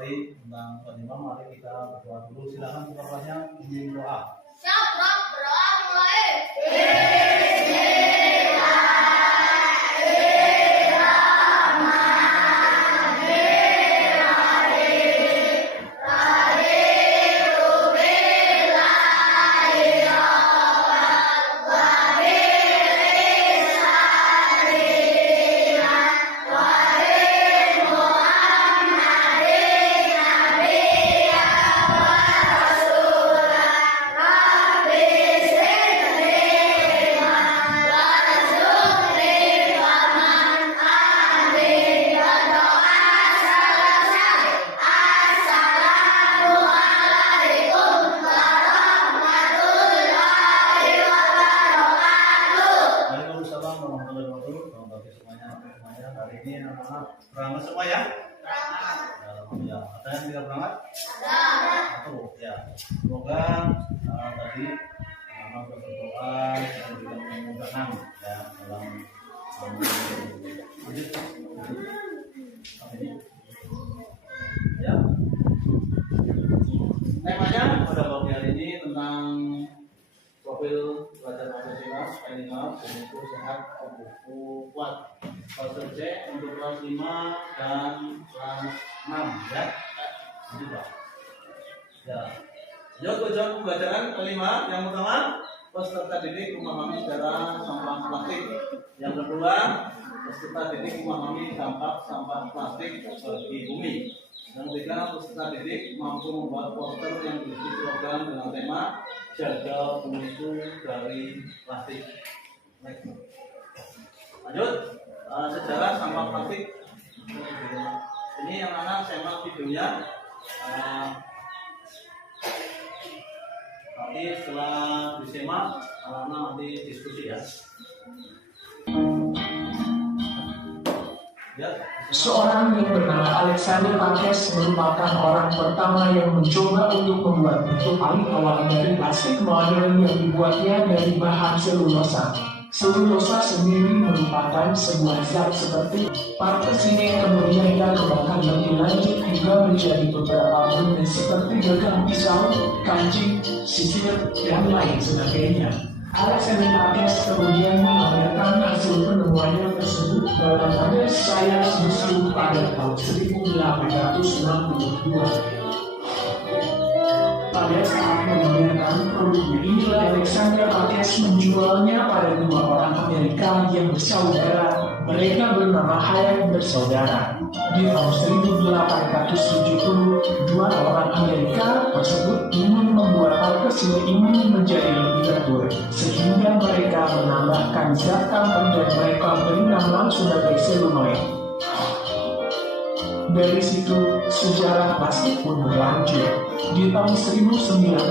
materi tentang penyebab, mari kita berdoa dulu. Silakan buka kelasnya, izin doa. Siap, berdoa mulai. Hari ini anak-anak berangkat semua ya? Ya, ada yang tidak berangkat? Ada. Satu, ya. Semoga tadi anak berdoa dan juga memudahkan ya dalam ya. Temanya pada pagi hari ini tentang profil belajar Pancasila, minimal buku sehat, buku kuat. Kelas C untuk kelas 5 dan kelas 6 ya. Ini Pak. Ya. Yuk tujuan pembelajaran kelima, yang pertama peserta didik memahami secara sampah plastik. Yang kedua, peserta didik memahami dampak sampah plastik bagi bumi. Yang ketiga, peserta didik mampu membuat poster yang berisi slogan dengan tema jaga musuh dari plastik. Lanjut, sejarah sampah plastik. Ini yang anak semak videonya. Nanti setelah disemak, anak nanti diskusi ya. Seorang yang bernama Alexander Marquez merupakan orang pertama yang mencoba untuk membuat bentuk paling awal dari plastik modern yang dibuatnya dari bahan selulosa. Selulosa sendiri merupakan sebuah zat seperti partes ini kemudian ia kembangkan lebih lanjut hingga menjadi beberapa benda seperti gagang pisau, kancing, sisir, dan lain sebagainya. Alexander Marquez kemudian memamerkan hasil penemuannya tersebut dalam pada Science Museum pada tahun 1862. Pada saat menggunakan produknya inilah Alexander Marquez menjualnya pada dua orang Amerika yang bersaudara. Mereka bernama Hayat bersaudara. Di tahun 1870, dua orang Amerika tersebut ingin membuat partes ini menjadi lebih lentur, sehingga mereka menambahkan zat tambahan dan mereka beri nama sebagai seluloid. Dari situ, sejarah plastik pun berlanjut. Di tahun 1933,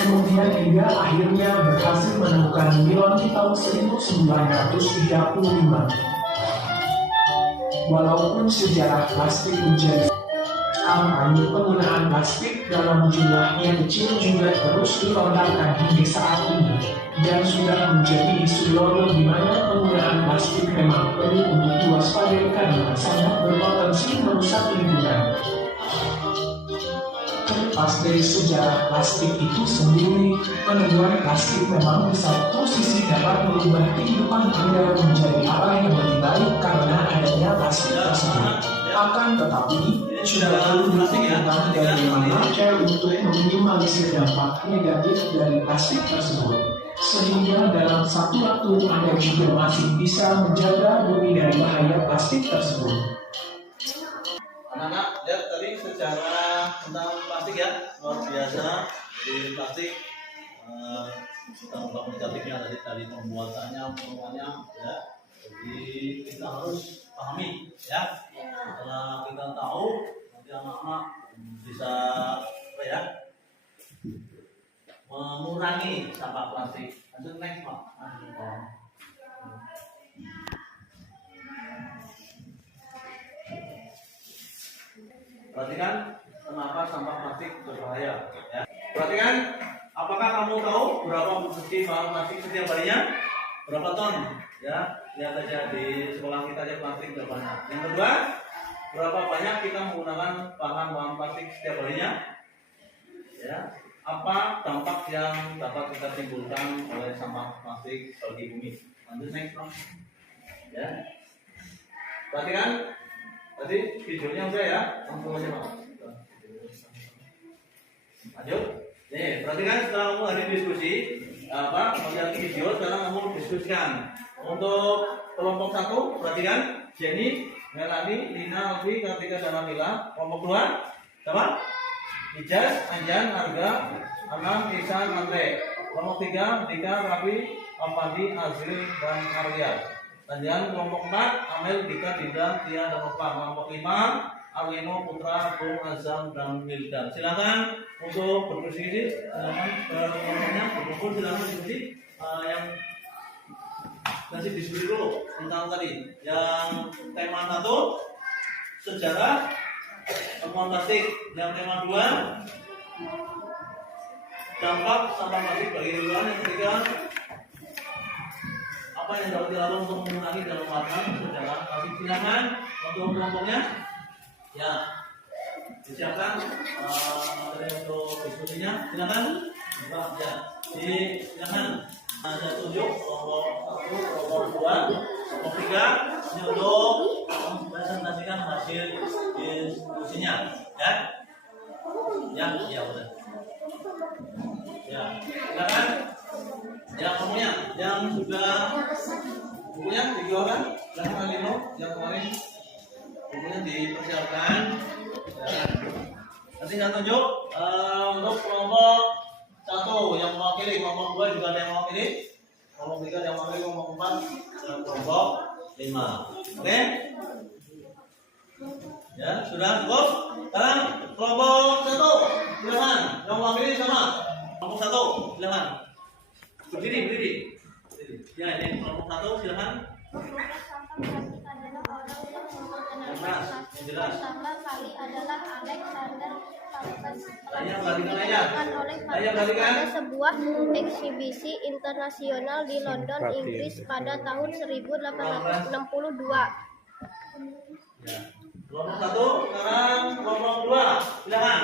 kemudian hingga akhirnya berhasil menemukan nilon di tahun 1935. Walaupun sejarah plastik menjadi kampanye penggunaan plastik dalam jumlahnya kecil juga terus dilontarkan hingga saat ini, dan sudah menjadi isu global di mana penggunaan plastik memang perlu untuk diwaspadai karena sangat berpotensi merusak lingkungan. Terlepas dari sejarah plastik itu sendiri, penemuan plastik memang di satu sisi dapat merubah kehidupan Anda menjadi arah yang lebih baik karena adanya plastik tersebut. Akan tetapi, sudah perlu diperhatikan bagaimana cara untuk meminimalisir dampak negatif dari plastik tersebut, sehingga dalam satu waktu Anda juga masih bisa menjaga bumi dari bahaya plastik tersebut. Anak-anak, lihat tadi sejarah tentang plastik ya, luar biasa. Di plastik dampak negatifnya tadi pembuatannya, penemuannya ya. Jadi kita harus pahami ya. Setelah kita tahu, nanti anak-anak bisa apa ya, mengurangi sampah plastik. Lanjut next Pak. Perhatikan kenapa sampah plastik berbahaya ya. Perhatikan, apakah kamu tahu berapa produksi bahan plastik setiap harinya? Berapa ton ya? lihat aja di sekolah kita aja plastik berapa banyak. Yang kedua, berapa banyak kita menggunakan bahan plastik setiap harinya? Ya, apa dampak yang dapat kita timbulkan oleh sampah plastik bagi bumi? Lanjut next, Bang. Ya, perhatikan tadi videonya udah ya, langsung aja Bang. Lanjut. Nih, perhatikan setelah kamu hari diskusi melihat video, sekarang kamu diskusikan. Untuk kelompok 1, perhatikan Jenny, Melani, Lina, Alfi, Kartika, dan Amila. Kelompok 2, siapa? Ijaz, Anjan, Arga, Anam, Isan, Andre. Kelompok 3, Dika, Rafi, Amandi, Azri, dan Arya. Dan kelompok 4, Amel, Dika, Dinda, Tia, dan Opa. Kelompok 5, Alino, Putra, Bung, Azam, dan Wildan. Silakan untuk berdiskusi, silakan kelompoknya berkumpul, silakan diskusi. Yang masih diskusi dulu tentang tadi. Yang tema 1 sejarah temuan plastik. Yang tema 2 dampak sampah plastik bagi lingkungan. Yang ketiga, apa yang dapat dilakukan untuk mengurangi dan memanfaatkan sejarah plastik. Silakan untuk kelompoknya. Ya, disiapkan materi untuk diskusinya. Silakan. Ya, silakan. Ada tunjuk kelompok 1, kelompok 2, kelompok 3 ini untuk mempresentasikan hasil diskusinya. Ya, ya udah. Ya, silakan. Ya, kamunya yang sudah bukunya dijualkan, silakan Alino yang kemarin. Kemudian dipersiapkan. Nanti saya tunjuk untuk kelompok 1 yang mewakili, kelompok 2 juga ada yang mewakili, kelompok 3 yang mewakili, kelompok 4 dan kelompok 5. Oke? Ya, sudah cukup. Sekarang kelompok 1, silakan. Yang mewakili sama. Kelompok 1, silakan. Berdiri. Ya, ini kelompok 1, silakan. Jelas. Kali adalah Alexander pada sebuah eksibisi internasional di London, Inggris pada tahun 1862. Ya. Kelompok 1, sekarang kelompok 2, silakan.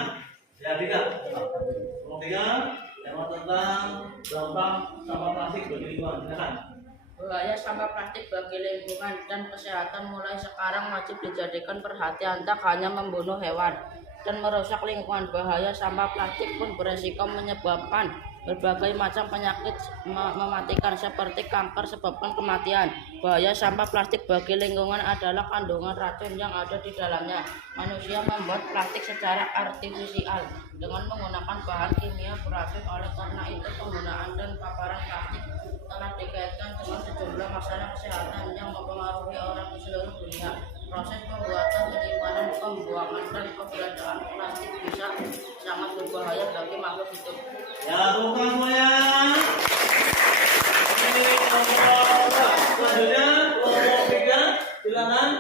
Ya, Dika. Kelompok 3, tema tentang dampak sampah plastik bagi lingkungan. Silakan. Bahaya sampah plastik bagi lingkungan dan kesehatan mulai sekarang wajib dijadikan perhatian, tak hanya membunuh hewan dan merusak lingkungan. Bahaya sampah plastik pun beresiko menyebabkan berbagai macam penyakit mematikan seperti kanker, sebabkan kematian. Bahaya sampah plastik bagi lingkungan adalah kandungan racun yang ada di dalamnya. Manusia membuat plastik secara artifisial dengan menggunakan bahan kimia beracun. Oleh karena itu, penggunaan dan paparan plastik telah dikaitkan dengan sejumlah masalah kesehatan yang mempengaruhi orang di seluruh dunia. Proses pembuatan, penyimpanan, pembuangan, dan keberadaan plastik bisa sangat berbahaya bagi makhluk hidup. Ya, tepuk tangan semuanya. Ini kelompok selanjutnya, kelompok 3, silakan.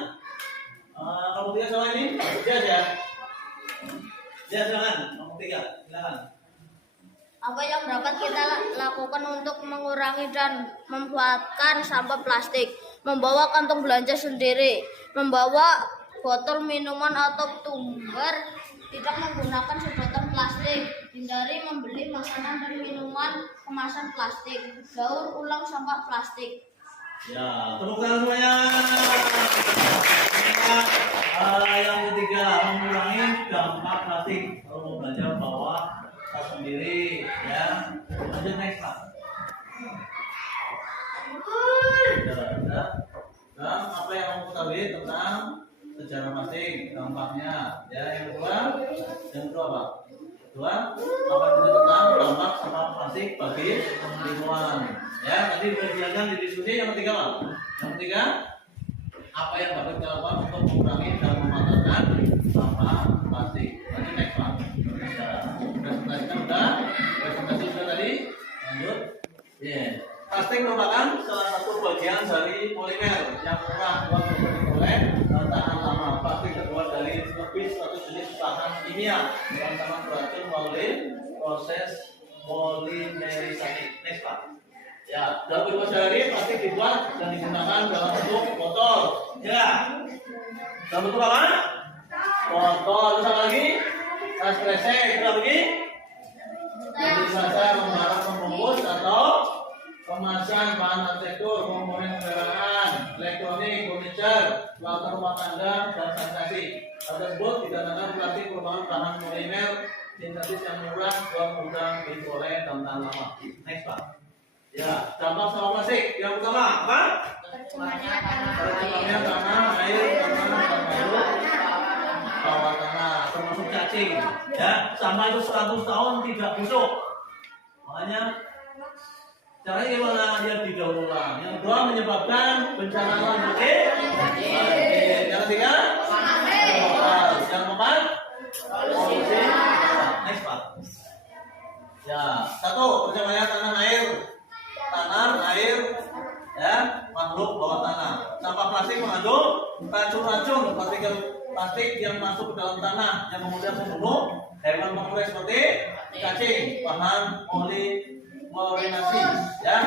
Kelompok 3 sama ini, ya. Ya, silakan. Kelompok 3, silakan. Apa yang dapat kita lakukan untuk mengurangi dan memanfaatkan sampah plastik? Membawa kantong belanja sendiri, membawa botol minuman atau tumbler, tidak menggunakan sedotan plastik, hindari membeli makanan dan minuman kemasan plastik, daur ulang sampah plastik. Ya, tepuk tangan semuanya. Yang ketiga, mengurangi dampak plastik. Kalau mau belanja bawa tas sendiri, ya. Lanjut next, Pak. Dan apa yang kamu ketahui tentang sejarah plastik, dampaknya, ya. Yang kedua apa? Kedua, apa itu tentang dampak sampah plastik bagi lingkungan. Ya, tadi sudah dijelaskan di diskusi. Yang ketiga apa? Yang ketiga, apa yang dapat dilakukan untuk mengurangi dan memanfaatkan sampah plastik. Lanjut next, Pak. Presentasi sudah tadi. Lanjut. Plastik merupakan salah satu bagian dari polimer yang pernah diperoleh tahan lama. Plastik terbuat dari lebih 100 jenis bahan kimia yang sangat beracun melalui proses polimerisasi. Next, Pak. Ya, dalam kedua sehari plastik dibuat dan digunakan dalam bentuk botol. Ya. Dalam bentuk apa? Botol. Terus apa lagi? Tas kresek. Terus apa lagi? Jadi masa membarang membungkus atau kemasan bahan arsitektur, komponen kendaraan, elektronik, furniture, peralatan rumah tangga, dan sanitasi. Hal tersebut dikarenakan plastik merupakan bahan polimer sintetis yang murah dan mudah diperoleh dalam tahan lama. Next Pak. Ya, dampak sama plastik. Yang pertama apa? Tercemarnya tanah, air, bawah tanah, termasuk cacing. Ya, sama itu 100 tahun tidak busuk. Makanya caranya gimana? Dia didaur ulang. Yang kedua menyebabkan bencana alam seperti yang ketiga yang keempat polusi. Next Pak. Ya, satu percamanya tanah air, ya, makhluk bawah tanah. Sampah plastik mengandung racun-racun plastik yang masuk ke dalam tanah yang kemudian membunuh hewan pengurai seperti cacing, bahan polimerisasi, ya,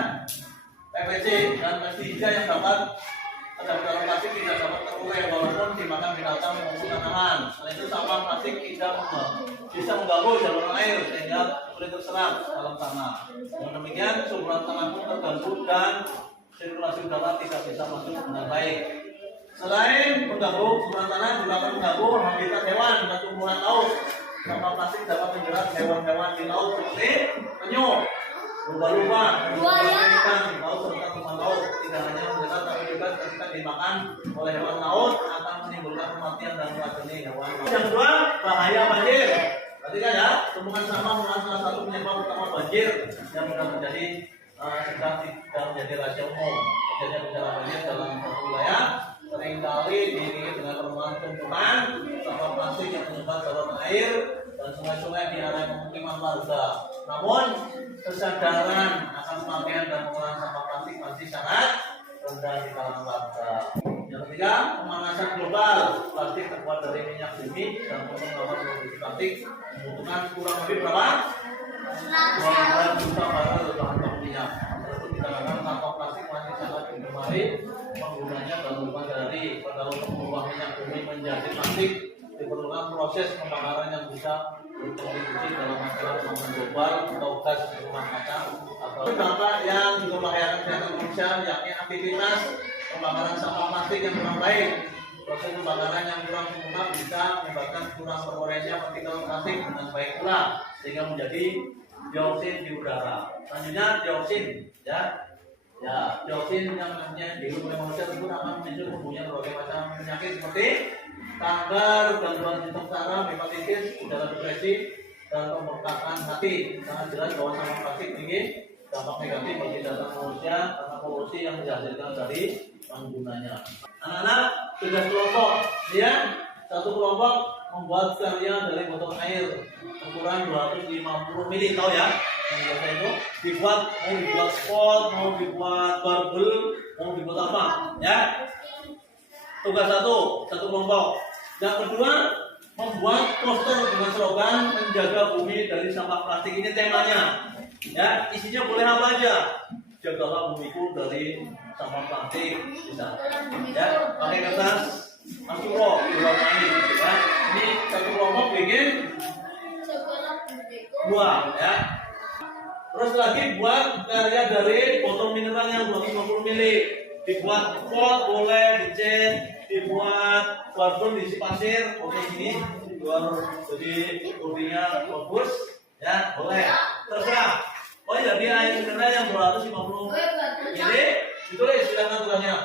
PVC dan pestisida yang dapat terdapat dalam plastik tidak dapat terurai walaupun dimakan binatang maupun tanaman. Selain itu sampah plastik tidak bisa mengganggu saluran air sehingga sulit terserap dalam tanah. Dengan demikian saluran tanah pun terganggu dan sirkulasi udara tidak bisa masuk dengan baik. Selain mengganggu saluran tanah juga akan mengganggu habitat hewan dan tumbuhan laut. Sampah plastik dapat menjerat hewan-hewan di laut seperti penyu, lumba-lumba, ikan laut serta tumbuhan laut. Tidak hanya menjerat tapi juga ketika dimakan oleh hewan laut akan menimbulkan kematian dan meracuni hewan. Yang kedua, bahaya banjir. Perhatikan ya, tumpukan sampah merupakan salah satu penyebab utama banjir yang mudah terjadi sedang tidak menjadi rahasia umum. Terjadinya bencana banjir dalam satu wilayah seringkali diiringi dengan permukaan tumpukan sampah plastik yang menyumbat saluran air dan sungai-sungai di area pemukiman warga. Namun kesadaran akan pemakaian dan pengolahan sampah plastik masih sangat rendah di kalangan warga. Yang ketiga, pemanasan global. Plastik terbuat dari minyak bumi dan pengolahan produksi plastik membutuhkan kurang lebih berapa? 2 juta barel bahan baku minyak. Tersebut dikarenakan sampah plastik masih sangat digemari penggunanya dalam beberapa hari. Padahal untuk mengubah minyak bumi menjadi plastik diperlukan proses pembakaran yang bisa berkontribusi dalam masalah pemanasan global atau gas rumah kaca atau dampak yang juga membahayakan kesehatan manusia, yakni aktivitas pembakaran sampah plastik yang kurang baik. Proses pembakaran yang kurang sempurna bisa menyebabkan kurang terkoresinya partikel plastik dengan baik pula sehingga menjadi dioksin di udara. Selanjutnya dioksin, ya dioksin yang namanya dihirup oleh manusia tersebut akan memicu tumbuhnya berbagai macam penyakit seperti kanker, gangguan jantung saraf, hepatitis, udara depresi, dan pembengkakan hati. Sangat jelas bahwa sampah plastik ini dampak negatif bagi kesehatan manusia karena polusi yang dihasilkan dari penggunanya. Anak-anak, tugas kelompok, ya, satu kelompok membuat karya dari botol air ukuran 250 ml, tahu ya? Yang biasa itu dibuat, mau dibuat spot, mau dibuat barbel, mau dibuat apa, ya? Tugas satu kelompok. Yang kedua, membuat poster dengan slogan menjaga bumi dari sampah plastik. Ini temanya, ya, isinya boleh apa aja. Jagalah bumiku dari sampah plastik, bisa, ya, pakai kertas Asuro diwarnai, ya. Ini satu kelompok bikin 2, ya. Terus lagi buat karya dari botol mineral yang 250 ml. Dibuat pot boleh, dicat, dibuat barbel diisi pasir, oke, ini jadi bodinya bagus, ya, boleh, terserah. Oh iya, dia air mineral yang 250 ml, ditulis silakan tugasnya,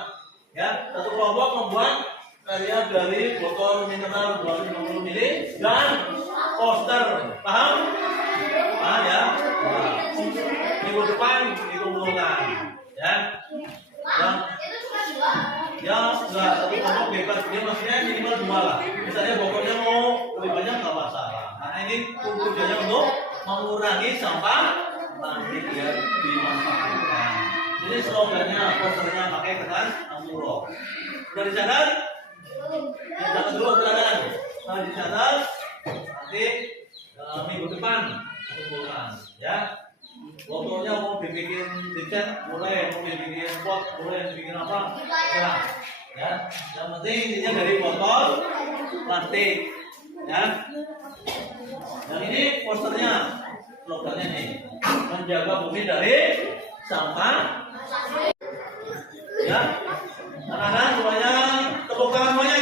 ya. Satu kelompok membuat karya dari botol mineral 250 ml dan poster, paham? Ah ya, minggu depan dikumpulkan, ya. Ya enggak, satu kelompok bebas, dia maksudnya minimal 2 lah. Misalnya botolnya mau lebih banyak nggak masalah, karena ini tujuannya untuk mengurangi sampah plastik yang dimanfaatkan. Jadi slogannya, posternya pakai kertas Asuro. Sudah dicatat? Dicatat dulu silakan. Nah, dicatat nanti minggu depan kumpulkan, ya. Botolnya mau dibikin dicat boleh mau dibikin pot, boleh dibikin apa, terserah. Ya, yang penting intinya dari botol plastik. Ya, yang ini posternya, slogannya nih, menjaga bumi dari sampah. Ya, anak-anak semuanya tepuk tangan semuanya.